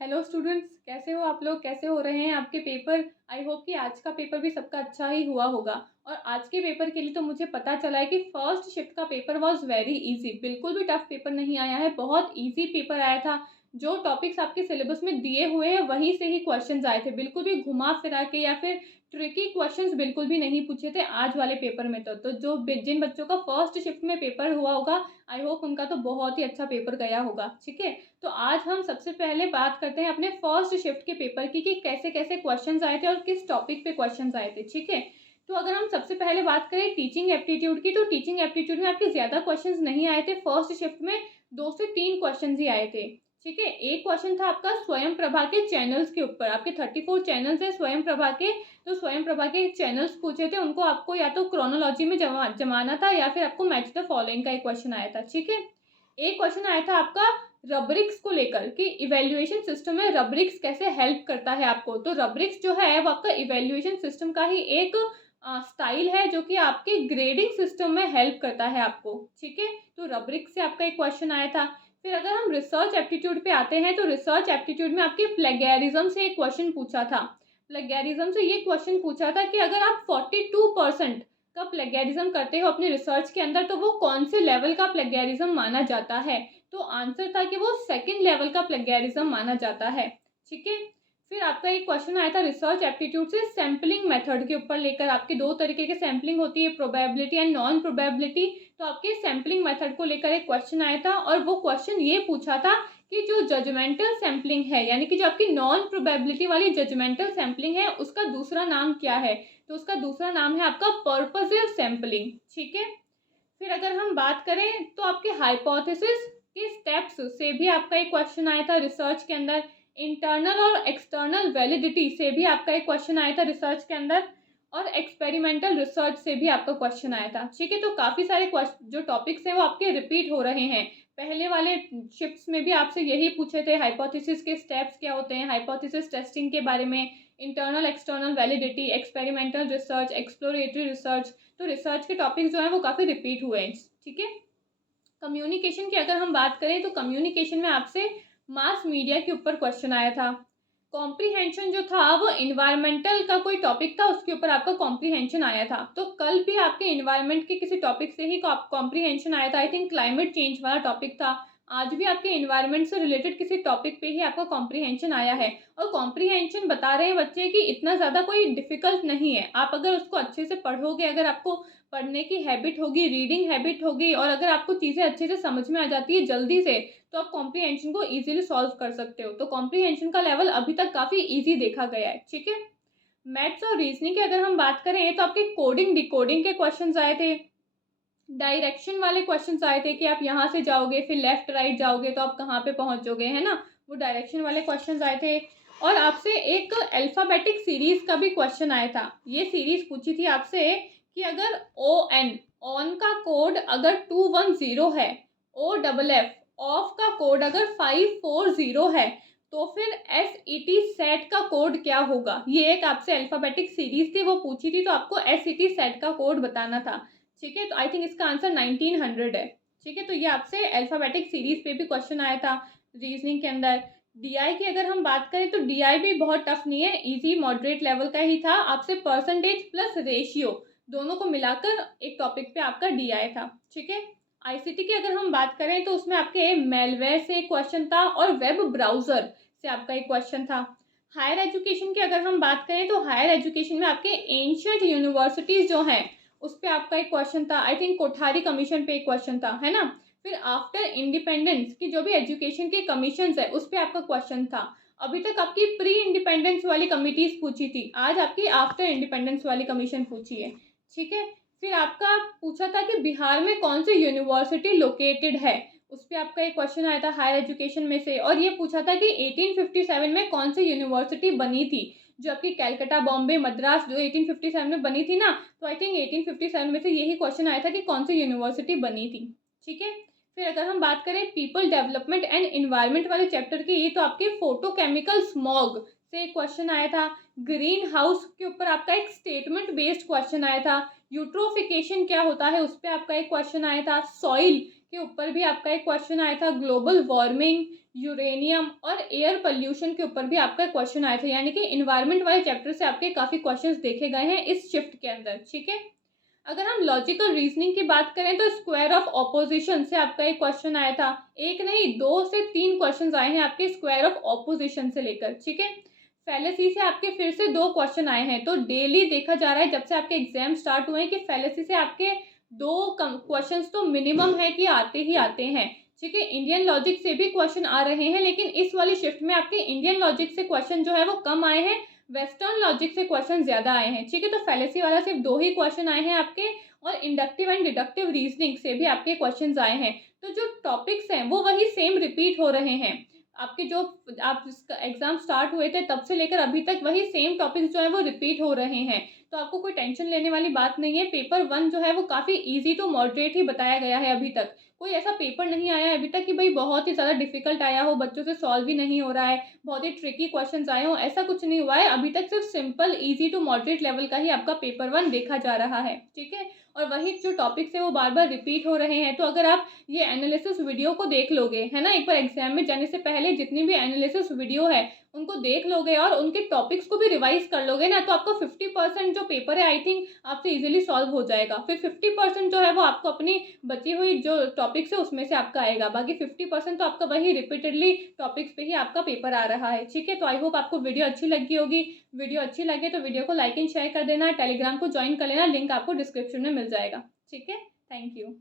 Hello students, कैसे हो आप लोग? कैसे हो रहे हैं आपके पेपर? आई होप कि आज का पेपर भी सबका अच्छा ही हुआ होगा। और आज के पेपर के लिए तो मुझे पता चला है कि फर्स्ट शिफ्ट का पेपर वाज वेरी इजी। बिल्कुल भी टफ पेपर नहीं आया है, बहुत इजी पेपर आया था। जो टॉपिक्स आपके सिलेबस में दिए हुए हैं वहीं से ही क्वेश्चंस आए थे, बिल्कुल भी घुमा फिरा के या फिर ट्रिकी क्वेश्चंस बिल्कुल भी नहीं पूछे थे आज वाले पेपर में। तो जो जिन बच्चों का फर्स्ट शिफ्ट में पेपर हुआ होगा, आई होप उनका तो बहुत ही अच्छा पेपर गया होगा। ठीक है, तो आज हम सबसे पहले बात करते हैं अपने फर्स्ट शिफ्ट के पेपर की कि कैसे कैसे क्वेश्चंस आए थे और किस टॉपिक पे क्वेश्चंस आए थे। ठीक है, तो अगर हम सबसे पहले बात करें टीचिंग एप्टीट्यूड की, तो टीचिंग एप्टीट्यूड में आपके ज़्यादा क्वेश्चंस नहीं आए थे। फर्स्ट शिफ्ट में 2 से 3 क्वेश्चन ही आए थे। ठीक है, एक क्वेश्चन था आपका स्वयं प्रभा के चैनल्स के ऊपर। आपके 34 चैनल्स है स्वयं प्रभा के, तो स्वयं प्रभा के चैनल्स पूछे थे, उनको आपको या तो क्रोनोलॉजी में जमाना था या फिर आपको मैच द फॉलोइंग का एक क्वेश्चन आया था। ठीक है, एक क्वेश्चन आया था आपका रब्रिक्स को लेकर कि इवैल्यूएशन सिस्टम में रब्रिक्स कैसे हेल्प करता है आपको। तो रब्रिक्स जो है वो आपका इवैल्यूएशन सिस्टम का ही एक स्टाइल है जो कि आपके ग्रेडिंग सिस्टम में हेल्प करता है आपको। ठीक है, तो रब्रिक्स से आपका एक क्वेश्चन आया था। फिर अगर हम रिसर्च एप्टीट्यूड पे आते हैं, तो रिसर्च एप्टीट्यूड में आपके प्लेगैरिज्म से एक क्वेश्चन पूछा था। प्लेगैरिज्म से ये क्वेश्चन पूछा था कि अगर आप 42% का प्लेगैरिज्म करते हो अपने रिसर्च के अंदर, तो वो कौन से लेवल का प्लेगैरिज्म माना जाता है। तो आंसर था कि वो सेकंड लेवल का प्लेगैरिज्म माना जाता है। ठीक है, फिर आपका एक क्वेश्चन आया था रिसर्च एप्टीट्यूड से सैम्पलिंग मेथड के ऊपर लेकर। आपके 2 तरीके के सैम्पलिंग होती है, प्रोबेबिलिटी एंड नॉन प्रोबेबिलिटी। तो आपके सैम्पलिंग मेथड को लेकर एक क्वेश्चन आया था और वो क्वेश्चन ये पूछा था कि जो जजमेंटल सैम्पलिंग है, यानी कि जो आपकी नॉन प्रोबेबिलिटी वाली जजमेंटल सैम्पलिंग है, उसका दूसरा नाम क्या है। तो उसका दूसरा नाम है आपका पर्पसिव सैम्पलिंग। ठीक है, फिर अगर हम बात करें तो आपके हाइपोथेसिस के स्टेप्स से भी आपका एक क्वेश्चन आया था रिसर्च के अंदर। इंटरनल और एक्सटर्नल वैलिडिटी से भी आपका एक क्वेश्चन आया था रिसर्च के अंदर। और एक्सपेरिमेंटल रिसर्च से भी आपका क्वेश्चन आया था। ठीक है, तो काफ़ी सारे जो टॉपिक्स हैं वो आपके रिपीट हो रहे हैं। पहले वाले शिफ्ट्स में भी आपसे यही पूछे थे, हाइपोथेसिस के स्टेप्स क्या होते हैं, हाइपोथेसिस टेस्टिंग के बारे में, internal external validity, experimental research, exploratory research. तो रिसर्च के टॉपिक्स जो हैं वो काफ़ी रिपीट हुए हैं। ठीक है, कम्युनिकेशन की अगर हम बात करें तो कम्युनिकेशन में आपसे मास मीडिया के ऊपर क्वेश्चन आया था। कॉम्प्रीहेंशन जो था वो इन्वायरमेंटल का कोई टॉपिक था, उसके ऊपर आपका कॉम्प्रीहेंशन आया था। तो कल भी आपके इन्वायरमेंट के किसी टॉपिक से ही कॉम्प्रीहेंशन आया था, आई थिंक क्लाइमेट चेंज वाला टॉपिक था। आज भी आपके इन्वायरमेंट से रिलेटेड किसी टॉपिक पे ही आपका कॉम्प्रीहेंशन आया है। और कॉम्प्रीहेंशन बता रहे हैं बच्चे कि इतना ज़्यादा कोई डिफिकल्ट नहीं है। आप अगर उसको अच्छे से पढ़ोगे, अगर आपको पढ़ने की हैबिट होगी, रीडिंग हैबिट होगी, और अगर आपको चीज़ें अच्छे से समझ में आ जाती है जल्दी से, तो आप कॉम्प्रीहेंशन को इजीली सॉल्व कर सकते हो। तो कॉम्प्रीहेंशन का लेवल अभी तक काफ़ी इजी देखा गया है। ठीक है, मैथ्स और रीजनिंग की अगर हम बात करें तो आपके कोडिंग डिकोडिंग के क्वेश्चंस आए थे। डायरेक्शन वाले क्वेश्चंस आए थे कि आप यहाँ से जाओगे फिर लेफ्ट राइट जाओगे तो आप कहाँ पे पहुँचोगे, है ना। वो डायरेक्शन वाले क्वेश्चंस आए थे। और आपसे एक अल्फ़ाबेटिक सीरीज का भी क्वेश्चन आया था। ये सीरीज पूछी थी आपसे कि अगर ON ऑन का कोड अगर 210 है, OFF ऑफ का कोड अगर 540 है, तो फिर SET सेट का कोड क्या होगा। ये एक आपसे अल्फ़ाबेटिक सीरीज थी, वो पूछी थी, तो आपको SET सेट का कोड बताना था। ठीक है, तो आई थिंक इसका आंसर 1900 है। ठीक है, तो ये आपसे अल्फ़ाबेटिक सीरीज पे भी क्वेश्चन आया था रीजनिंग के अंदर। DI की अगर हम बात करें तो DI भी बहुत टफ नहीं है, इजी मॉडरेट लेवल का ही था। आपसे परसेंटेज प्लस रेशियो दोनों को मिलाकर एक टॉपिक पे आपका DI था। ठीक है, ICT की अगर हम बात करें तो उसमें आपके मेलवेयर से एक क्वेश्चन था और वेब ब्राउज़र से आपका एक क्वेश्चन था। हायर एजुकेशन की अगर हम बात करें तो हायर एजुकेशन में आपके एंशियंट यूनिवर्सिटीज़ जो हैं उस पे आपका एक क्वेश्चन था। आई थिंक कोठारी कमीशन पे एक क्वेश्चन था, है ना। फिर आफ्टर इंडिपेंडेंस की जो भी एजुकेशन के कमीशंस है उस पे आपका क्वेश्चन था। अभी तक आपकी प्री इंडिपेंडेंस वाली कमिटीज पूछी थी, आज आपकी आफ्टर इंडिपेंडेंस वाली कमीशन पूछी है। ठीक है, फिर आपका पूछा था कि बिहार में कौन सी यूनिवर्सिटी लोकेटेड है, उस पर आपका एक क्वेश्चन आया था हायर एजुकेशन में से। और ये पूछा था कि 1857 में कौन सी यूनिवर्सिटी बनी थी, जो आपकी कैलकाटा बॉम्बे मद्रास जो 1857 में बनी थी ना। तो आई थिंक 1857 में से यही क्वेश्चन आया था कि कौन सी यूनिवर्सिटी बनी थी। ठीक है, फिर अगर हम बात करें पीपल डेवलपमेंट एंड इन्वायरमेंट वाले चैप्टर की, तो आपके फोटोकेमिकल स्मॉग से एक क्वेश्चन आया था। ग्रीन हाउस के ऊपर आपका एक स्टेटमेंट बेस्ड क्वेश्चन आया था। यूट्रोफिकेशन क्या होता है उस पर आपका एक क्वेश्चन आया था। सॉइल के ऊपर भी आपका एक क्वेश्चन आया था, ग्लोबल वार्मिंग, यूरेनियम और एयर पॉल्यूशन के ऊपर भी आपका क्वेश्चन आया था, यानी कि इन्वायरमेंट वाले चैप्टर से आपके काफ़ी क्वेश्चंस देखे गए हैं इस शिफ्ट के अंदर, ठीक है। अगर हम लॉजिकल रीजनिंग की बात करें तो स्क्वायर ऑफ ऑपोजिशन से आपका एक क्वेश्चन आया था, एक नहीं 2 से 3 क्वेश्चंस आए हैं आपके स्क्वायर ऑफ ऑपोजिशन से लेकर, ठीक है। फैलेसी से आपके फिर से 2 क्वेश्चन आए हैं, तो डेली देखा जा रहा है जब से आपके एग्जाम स्टार्ट हुए हैं कि फैलेसी से आपके 2 क्वेश्चंस तो मिनिमम है कि आते ही आते हैं, ठीक है। इंडियन लॉजिक से भी क्वेश्चन आ रहे हैं, लेकिन इस वाली शिफ्ट में आपके इंडियन लॉजिक से क्वेश्चन जो है वो कम आए हैं, वेस्टर्न लॉजिक से क्वेश्चन ज़्यादा आए हैं, ठीक है। तो फैलेसी वाला सिर्फ 2 ही क्वेश्चन आए हैं आपके, और इंडक्टिव एंड डिडक्टिव रीजनिंग से भी आपके क्वेश्चंस आए हैं। तो जो टॉपिक्स हैं वो वही सेम रिपीट हो रहे हैं। आपके जो आप एग्ज़ाम स्टार्ट हुए थे तब से लेकर अभी तक वही सेम टॉपिक्स जो हैं वो रिपीट हो रहे हैं। तो आपको कोई टेंशन लेने वाली बात नहीं है। पेपर 1 जो है वो काफ़ी ईज़ी टू मॉडरेट ही बताया गया है अभी तक। कोई ऐसा पेपर नहीं आया है अभी तक कि भई बहुत ही ज़्यादा डिफ़िकल्ट आया हो, बच्चों से सॉल्व ही नहीं हो रहा है, बहुत ही ट्रिकी क्वेश्चन्स आए हों, ऐसा कुछ नहीं हुआ है। अभी तक सिर्फ simple easy to moderate level का ही आपका पेपर 1 देखा जा रहा है, ठीक है? और वही जो टॉपिक्स हैं वो बार-बार रिपीट हो रहे हैं। तो अगर आप ये एनालिसिस वीडियो को देख लोगे, है ना? एक बार एग्ज़ाम में जाने से पहले जितनी भी एनालिसिस वीडियो है, उनको देख लोगे और उनके टॉपिक्स को भी रिवाइज़ कर लोगे ना, तो आपका 50% जो पेपर है आई थिंक आपसे ईज़िली सॉल्व हो जाएगा। फिर 50% जो है वो आपको अपनी बची हुई जो टॉपिक्स है उसमें से आपका आएगा। बाकी 50% तो आपका वही रिपीटेडली टॉपिक्स पे ही आपका पेपर आ रहा है, ठीक है? तो आई होप आपको वीडियो अच्छी लगी होगी। वीडियो अच्छी लगे तो वीडियो को लाइक एंड शेयर कर देना, टेलीग्राम को जॉइन कर लेना, लिंक आपको डिस्क्रिप्शन में मिल जाएगा, ठीक है? Thank you.